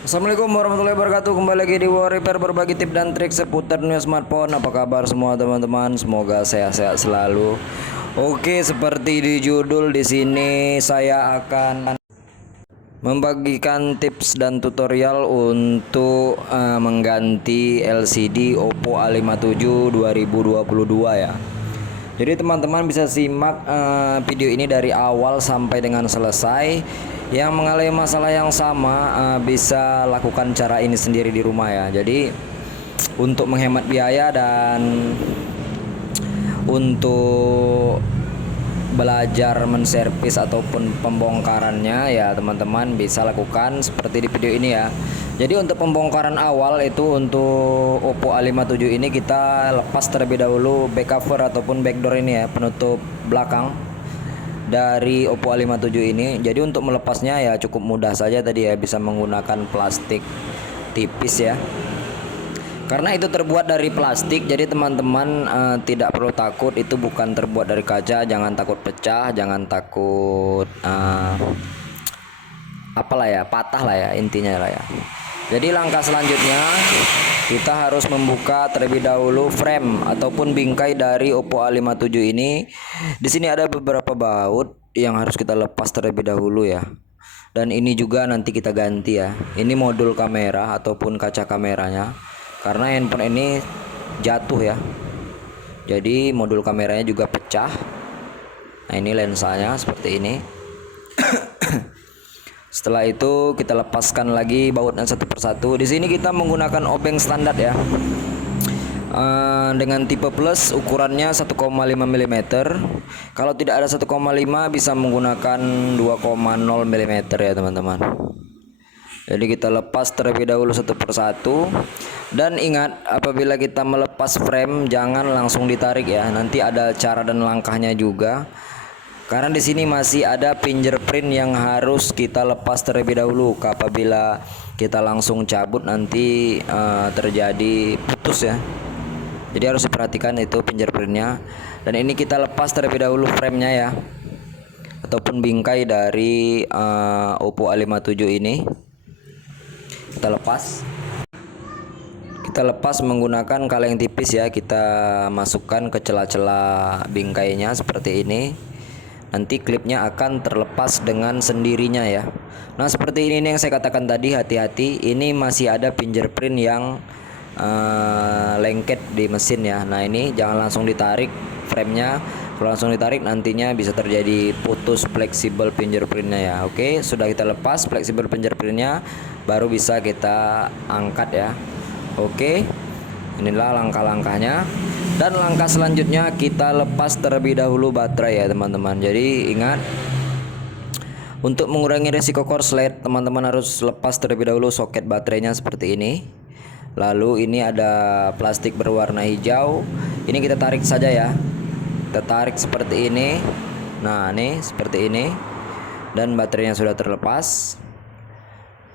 Assalamualaikum warahmatullahi wabarakatuh. Kembali lagi di War Repair, berbagi tips dan trik seputar new smartphone. Apa kabar semua teman-teman? Semoga sehat-sehat selalu. Oke, seperti di judul di sini saya akan membagikan tips dan tutorial untuk mengganti LCD Oppo A57 2022 ya. Jadi teman-teman bisa simak video ini dari awal sampai dengan selesai. Yang mengalami masalah yang sama bisa lakukan cara ini sendiri di rumah ya. Jadi untuk menghemat biaya dan untuk belajar menservis ataupun pembongkarannya ya, teman-teman bisa lakukan seperti di video ini ya. Jadi untuk pembongkaran awal itu untuk Oppo A57 ini kita lepas terlebih dahulu back cover ataupun backdoor ini ya, penutup belakang dari Oppo A57 ini. Jadi untuk melepasnya ya cukup mudah saja tadi ya, bisa menggunakan plastik tipis ya. Karena itu terbuat dari plastik, jadi teman-teman tidak perlu takut itu bukan terbuat dari kaca. Jangan takut pecah, jangan takut apalah ya, patah lah ya intinya lah ya. Jadi langkah selanjutnya kita harus membuka terlebih dahulu frame ataupun bingkai dari Oppo A57 ini. Di sini ada beberapa baut yang harus kita lepas terlebih dahulu ya. Dan ini juga nanti kita ganti ya. Ini modul kamera ataupun kaca kameranya. Karena handphone ini jatuh ya. Jadi modul kameranya juga pecah. Nah, ini lensanya seperti ini. Setelah itu kita lepaskan lagi bautnya satu persatu. Di sini kita menggunakan obeng standar ya, dengan tipe plus, ukurannya 1,5 mm. Kalau tidak ada 1,5 bisa menggunakan 2,0 mm ya teman-teman. Jadi kita lepas terlebih dahulu satu persatu. Dan ingat, apabila kita melepas frame jangan langsung ditarik ya. Nanti ada cara dan langkahnya juga. Karena di sini masih ada fingerprint yang harus kita lepas terlebih dahulu. Apabila kita langsung cabut nanti terjadi putus ya. Jadi harus diperhatikan itu fingerprintnya. Dan ini kita lepas terlebih dahulu framenya ya, ataupun bingkai dari Oppo A57 ini. Kita lepas menggunakan kaleng tipis ya. Kita masukkan ke celah-celah bingkainya seperti ini. Nanti klipnya akan terlepas dengan sendirinya ya. Nah seperti ini yang saya katakan tadi, hati-hati, ini masih ada fingerprint yang lengket di mesin ya. Nah ini jangan langsung ditarik framenya. Kalau langsung ditarik nantinya bisa terjadi putus fleksibel fingerprintnya ya. Oke, sudah kita lepas fleksibel fingerprintnya, baru bisa kita angkat ya. Oke, inilah langkah-langkahnya. Dan langkah selanjutnya kita lepas terlebih dahulu baterai ya teman-teman. Jadi ingat, untuk mengurangi resiko korslet teman-teman harus lepas terlebih dahulu soket baterainya seperti ini. Lalu ini ada plastik berwarna hijau. Ini kita tarik saja ya. Kita tarik seperti ini. Nah ini seperti ini. Dan baterainya sudah terlepas.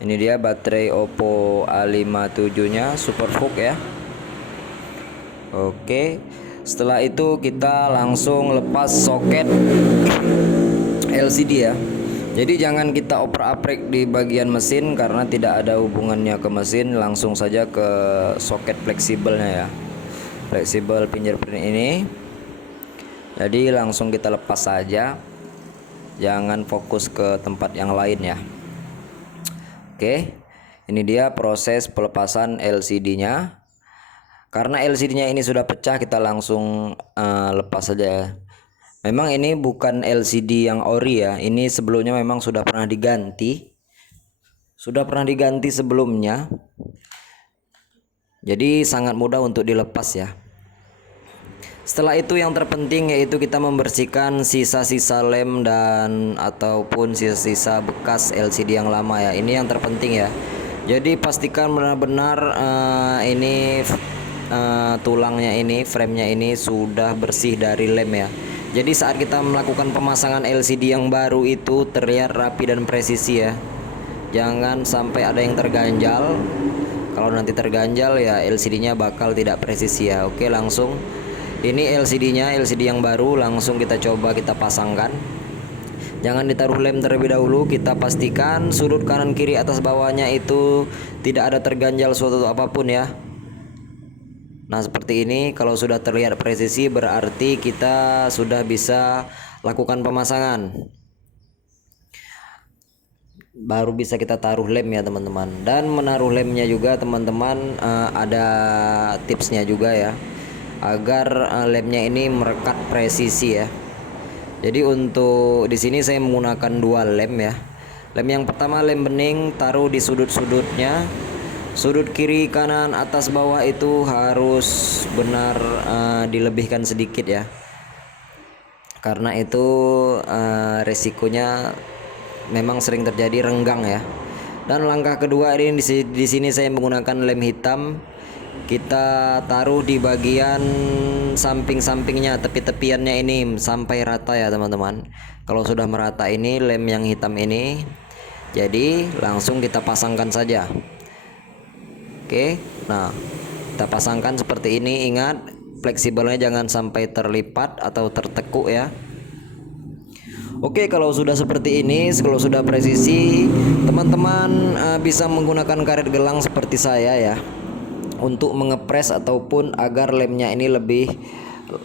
Ini dia baterai Oppo A57 nya Superfook ya. Oke, setelah itu kita langsung lepas soket LCD ya. Jadi jangan kita oper-aprek di bagian mesin karena tidak ada hubungannya ke mesin, langsung saja ke soket fleksibelnya ya. Fleksibel fingerprint ini. Jadi langsung kita lepas saja. Jangan fokus ke tempat yang lain ya. Oke, ini dia proses pelepasan LCD-nya. Karena LCD-nya ini sudah pecah, kita langsung lepas saja ya. Memang ini bukan LCD yang ori ya. Ini sebelumnya memang sudah pernah diganti. Sudah pernah diganti sebelumnya. Jadi sangat mudah untuk dilepas ya. Setelah itu yang terpenting yaitu kita membersihkan sisa-sisa lem dan ataupun sisa-sisa bekas LCD yang lama ya. Ini yang terpenting ya. Jadi pastikan benar-benar ini tulangnya ini, framenya ini sudah bersih dari lem ya. Jadi saat kita melakukan pemasangan LCD yang baru itu terlihat rapi dan presisi ya. Jangan sampai ada yang terganjal. Kalau nanti terganjal ya LCD-nya bakal tidak presisi ya. Oke, langsung ini LCD-nya, LCD yang baru, langsung kita coba kita pasangkan. Jangan ditaruh lem terlebih dahulu. Kita pastikan sudut kanan kiri atas bawahnya itu tidak ada terganjal suatu apapun ya. Nah seperti ini, kalau sudah terlihat presisi berarti kita sudah bisa lakukan pemasangan. Baru bisa kita taruh lem ya teman-teman. Dan menaruh lemnya juga teman-teman, ada tipsnya juga ya, agar lemnya ini merekat presisi ya. Jadi untuk di sini saya menggunakan dua lem ya. Lem yang pertama lem bening, taruh di sudut-sudutnya. Sudut kiri kanan atas bawah itu harus benar dilebihkan sedikit ya. Karena itu resikonya memang sering terjadi renggang ya. Dan langkah kedua ini di sini saya menggunakan lem hitam. Kita taruh di bagian samping-sampingnya, tepi-tepiannya ini sampai rata ya teman-teman. Kalau sudah merata ini lem yang hitam ini, jadi langsung kita pasangkan saja. Oke, nah kita pasangkan seperti ini. Ingat, fleksibelnya jangan sampai terlipat atau tertekuk ya. Oke, kalau sudah seperti ini, kalau sudah presisi, teman-teman bisa menggunakan karet gelang seperti saya ya, untuk mengepres ataupun agar lemnya ini lebih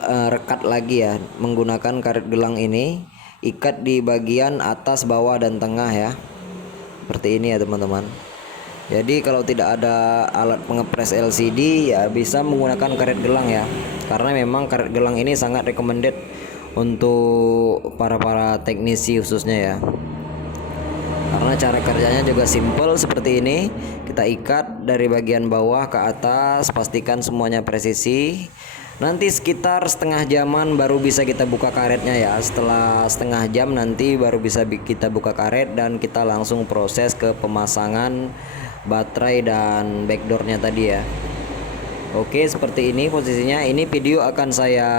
rekat lagi ya. Menggunakan karet gelang ini, ikat di bagian atas, bawah, dan tengah ya, seperti ini ya teman-teman. Jadi kalau tidak ada alat pengepres LCD ya bisa menggunakan karet gelang ya, karena memang karet gelang ini sangat recommended untuk para teknisi khususnya ya. Karena cara kerjanya juga simple seperti ini. Kita ikat dari bagian bawah ke atas, pastikan semuanya presisi. Nanti sekitar setengah jaman baru bisa kita buka karetnya ya. Setelah setengah jam nanti baru bisa kita buka karet dan kita langsung proses ke pemasangan baterai dan backdoornya tadi ya. Oke, seperti ini posisinya. Ini video akan saya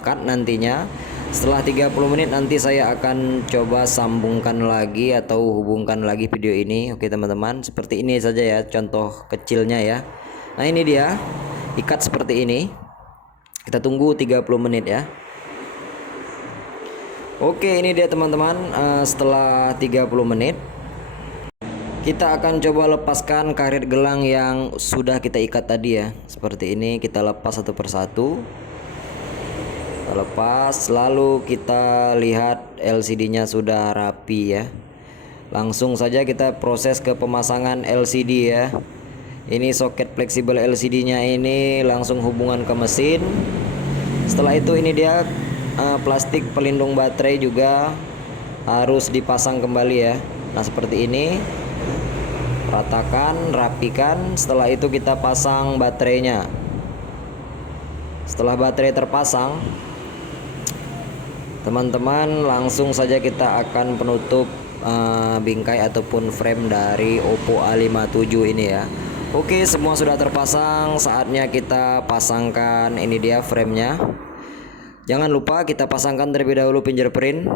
cut nantinya. Setelah 30 menit nanti saya akan coba sambungkan lagi atau hubungkan lagi video ini. Oke teman-teman, seperti ini saja ya contoh kecilnya ya. Nah ini dia, ikat seperti ini. Kita tunggu 30 menit ya. Oke, ini dia teman-teman, setelah 30 menit kita akan coba lepaskan karet gelang yang sudah kita ikat tadi ya. Seperti ini, kita lepas satu persatu. Lepas, lalu kita lihat LCD-nya sudah rapi ya. Langsung saja kita proses ke pemasangan LCD ya. Ini soket fleksibel LCD-nya ini langsung hubungan ke mesin. Setelah itu ini dia plastik pelindung baterai juga harus dipasang kembali ya. Nah seperti ini, ratakan, rapikan. Setelah itu kita pasang baterainya. Setelah baterai terpasang, teman-teman langsung saja kita akan penutup bingkai ataupun frame dari Oppo A57 ini ya. Oke, semua sudah terpasang, saatnya kita pasangkan. Ini dia framenya. Jangan lupa kita pasangkan terlebih dahulu fingerprint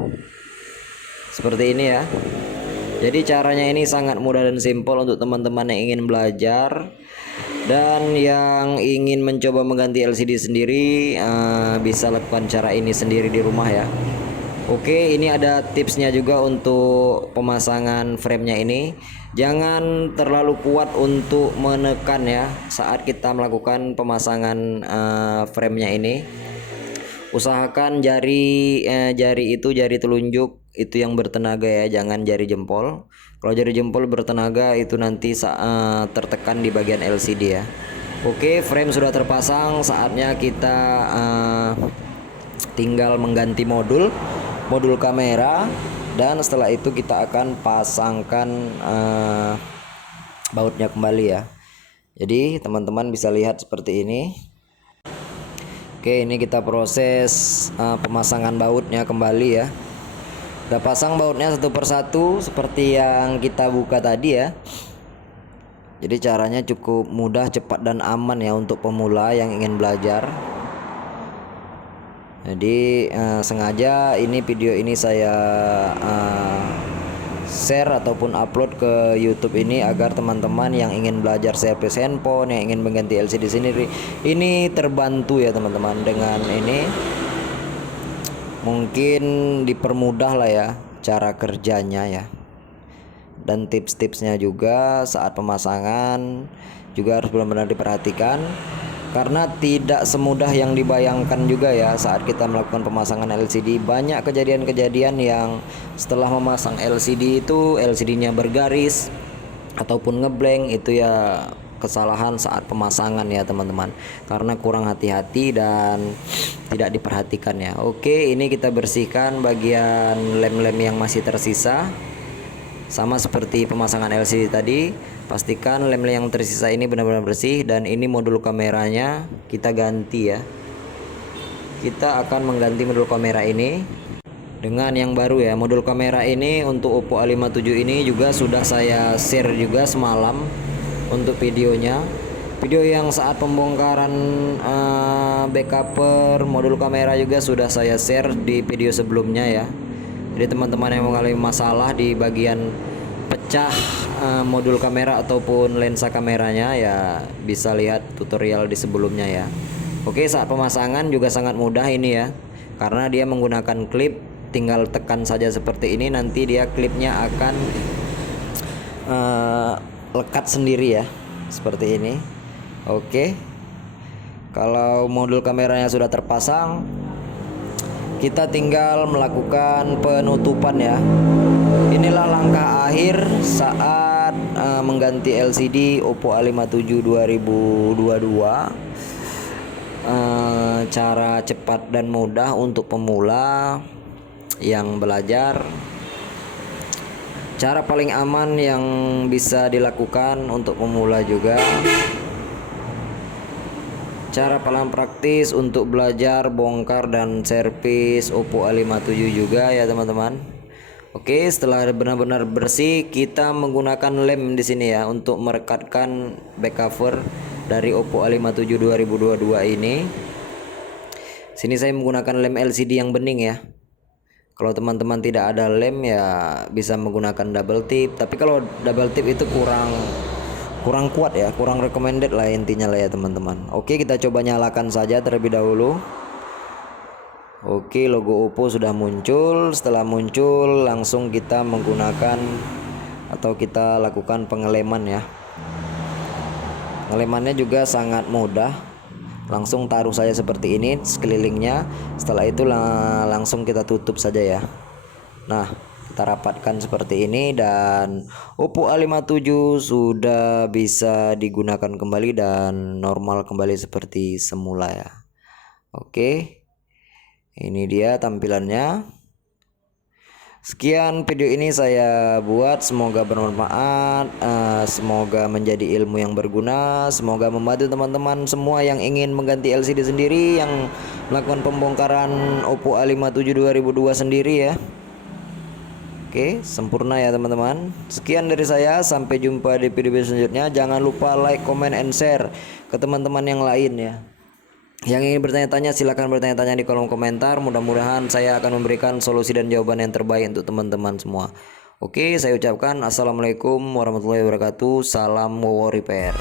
seperti ini ya. Jadi caranya ini sangat mudah dan simpel untuk teman-teman yang ingin belajar dan yang ingin mencoba mengganti LCD sendiri, bisa lakukan cara ini sendiri di rumah ya. Oke, ini ada tipsnya juga untuk pemasangan framenya ini. Jangan terlalu kuat untuk menekan ya saat kita melakukan pemasangan framenya ini. Usahakan jari jari telunjuk itu yang bertenaga ya, jangan jari jempol. Kalau jari jempol bertenaga itu nanti tertekan di bagian LCD ya. Oke, frame sudah terpasang, saatnya kita tinggal mengganti modul kamera, dan setelah itu kita akan pasangkan bautnya kembali ya. Jadi teman-teman bisa lihat seperti ini. Oke, ini kita proses pemasangan bautnya kembali ya. Udah pasang bautnya satu persatu seperti yang kita buka tadi ya. Jadi caranya cukup mudah, cepat, dan aman ya untuk pemula yang ingin belajar. Jadi sengaja ini video ini saya share ataupun upload ke YouTube ini agar teman-teman yang ingin belajar service handphone, yang ingin mengganti LCD sendiri ini terbantu ya teman-teman. Dengan ini mungkin dipermudah lah ya cara kerjanya ya, dan tips-tipsnya juga saat pemasangan juga harus benar-benar diperhatikan, karena tidak semudah yang dibayangkan juga ya saat kita melakukan pemasangan LCD. Banyak kejadian-kejadian yang setelah memasang LCD itu LCD-nya bergaris ataupun ngeblank, itu ya kesalahan saat pemasangan ya teman-teman, karena kurang hati-hati dan tidak diperhatikan ya. Oke, ini kita bersihkan bagian lem-lem yang masih tersisa. Sama seperti pemasangan LCD tadi, pastikan lem-lem yang tersisa ini benar-benar bersih. Dan ini modul kameranya kita ganti ya. Kita akan mengganti modul kamera ini dengan yang baru ya. Modul kamera ini untuk Oppo A57 ini juga sudah saya share juga semalam untuk videonya. Video yang saat pembongkaran backup modul kamera juga sudah saya share di video sebelumnya ya. Jadi teman-teman yang mengalami masalah di bagian pecah modul kamera ataupun lensa kameranya ya bisa lihat tutorial di sebelumnya ya. Oke, saat pemasangan juga sangat mudah ini ya, karena dia menggunakan klip, tinggal tekan saja seperti ini, nanti dia klipnya akan lekat sendiri ya, seperti ini. Oke, kalau modul kameranya sudah terpasang, kita tinggal melakukan penutupan ya. Inilah langkah akhir saat mengganti LCD Oppo A57 2022. Cara cepat dan mudah untuk pemula yang belajar. Cara paling aman yang bisa dilakukan untuk pemula juga. Cara paling praktis untuk belajar bongkar dan servis Oppo A57 juga ya teman-teman. Oke, setelah benar-benar bersih, kita menggunakan lem di sini ya untuk merekatkan back cover dari Oppo A57 2022 ini. Sini saya menggunakan lem LCD yang bening ya. Kalau teman-teman tidak ada lem ya bisa menggunakan double tip, tapi kalau double tip itu kurang kuat ya, kurang recommended lah intinya lah ya teman-teman. Oke, kita coba nyalakan saja terlebih dahulu. Oke, logo Oppo sudah muncul. Setelah muncul langsung kita menggunakan atau kita lakukan pengeleman ya. Pengelemannya juga sangat mudah, langsung taruh saja seperti ini sekelilingnya. Setelah itu langsung kita tutup saja ya. Nah, kita rapatkan seperti ini dan Oppo A57 sudah bisa digunakan kembali dan normal kembali seperti semula ya. Oke, ini dia tampilannya. Sekian video ini saya buat, semoga bermanfaat, semoga menjadi ilmu yang berguna, semoga membantu teman-teman semua yang ingin mengganti LCD sendiri, yang melakukan pembongkaran Oppo A57 2002 sendiri ya. Oke, sempurna ya teman-teman. Sekian dari saya, sampai jumpa di video selanjutnya. Jangan lupa like, comment, and share ke teman-teman yang lain ya. Yang ingin bertanya-tanya silahkan bertanya-tanya di kolom komentar. Mudah-mudahan saya akan memberikan solusi dan jawaban yang terbaik untuk teman-teman semua. Oke, saya ucapkan assalamualaikum warahmatullahi wabarakatuh. Salam Wowo Repair.